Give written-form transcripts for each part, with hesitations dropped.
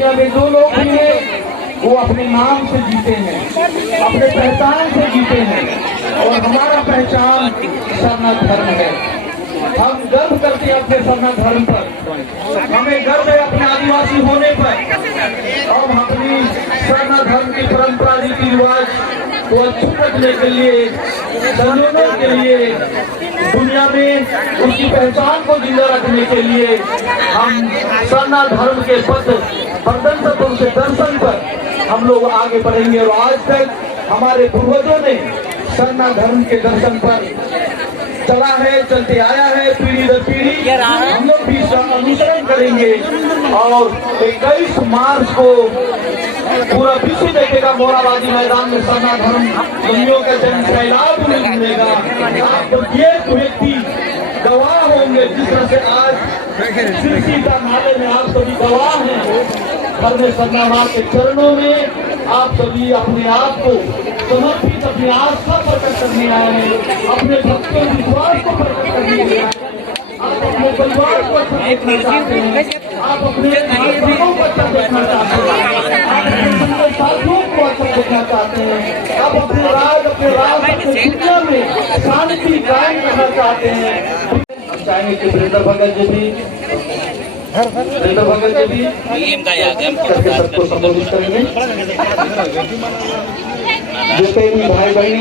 दुनिया में जो लोग भी हैं वो अपने नाम से जीते हैं, अपने पहचान से जीते हैं और हमारा पहचान सरना धर्म है। हम गर्व करते हैं अपने सरना धर्म पर, हमें गर्व है अपने आदिवासी होने पर और अपनी सरना धर्म की परंपरा रीति रिवाज को अच्छी रखने के लिए, संजोने के लिए, दुनिया में उसकी पहचान को जिंदा रखने के लिए हम सरना धर्म के पद प्रदर्शन से दर्शन पर हम लोग आगे बढ़ेंगे। और आज तक हमारे पूर्वजों ने सरना धर्म के दर्शन पर चला है, चलते आया है पीढ़ी दर पीढ़ी। हम लोग भी इसका अनुसरण करेंगे और 21 मार्च को पूरा विश्व देखेगा मोराबादी मैदान में सरना धर्म दुनिया का जन सैलाब मिलेगा। आप प्रत्येक व्यक्ति गवाह होंगे, जिस तरह से आज सीता नाले में आप सभी गवाह हैं। घर में सरना माँ के चरणों में आप सभी अपने आप को समर्पित, अपनी आस्था प्रकट करने आए हैं, अपने भक्तों विश्वास को प्रकट करने आए हैं। आप अपने परिवार को अच्छा देखना चाहते हैं, आप अपने भाइयों को अच्छा देखना चाहते हैं, आप अपने साथियों को अच्छा देखना चाहते हैं, आप अपने राज अपने दुनिया में शांति कायम करना चाहते हैं। हम चाहेंगे कि वीरेंद्र भगत जी भी करके सबको संबोधित करेंगे। जितने भी भाई बहन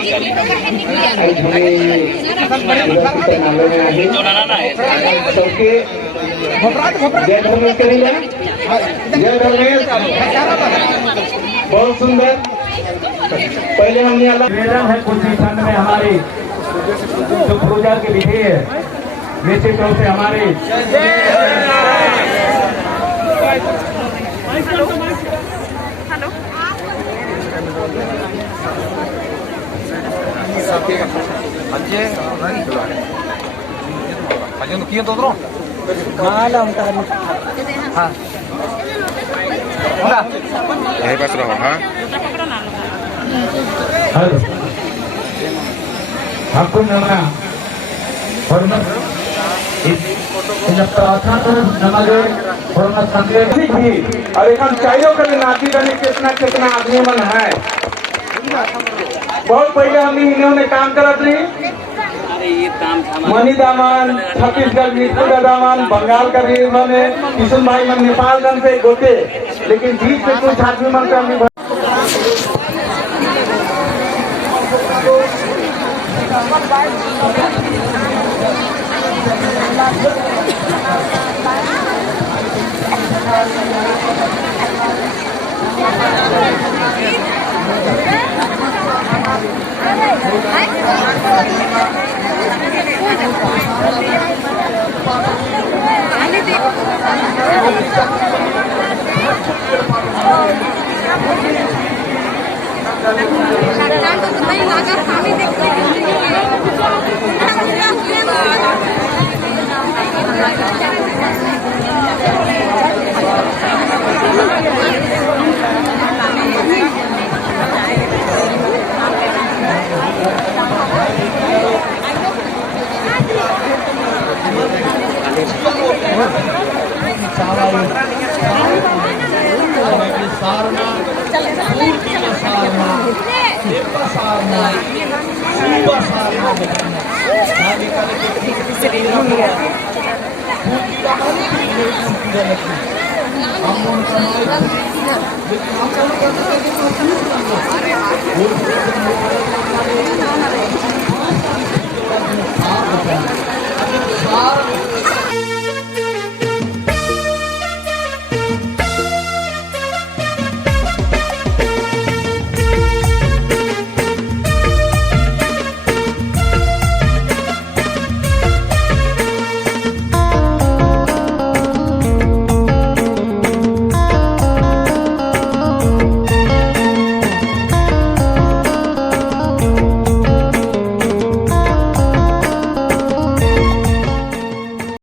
नाले में आए सबके जय धर्मेश करेंगे। जय धर्मेश बहुत सुंदर। पहले हमने निवेदन है कुछ खंड में हमारे जो पूजा के विधि है निश्चित तौर से हमारे हमको प्रार्थना और एक चाइयों के नाती बने कितना आदमी मन है। बहुत पहले हम इन्होंने काम करत रही मनी दामन, छत्तीसगढ़ मित्र दामन, बंगाल का भी उन्होंने किशन भाई मन नेपालगंज से गोते, लेकिन बीच में कुछ आदमी मन का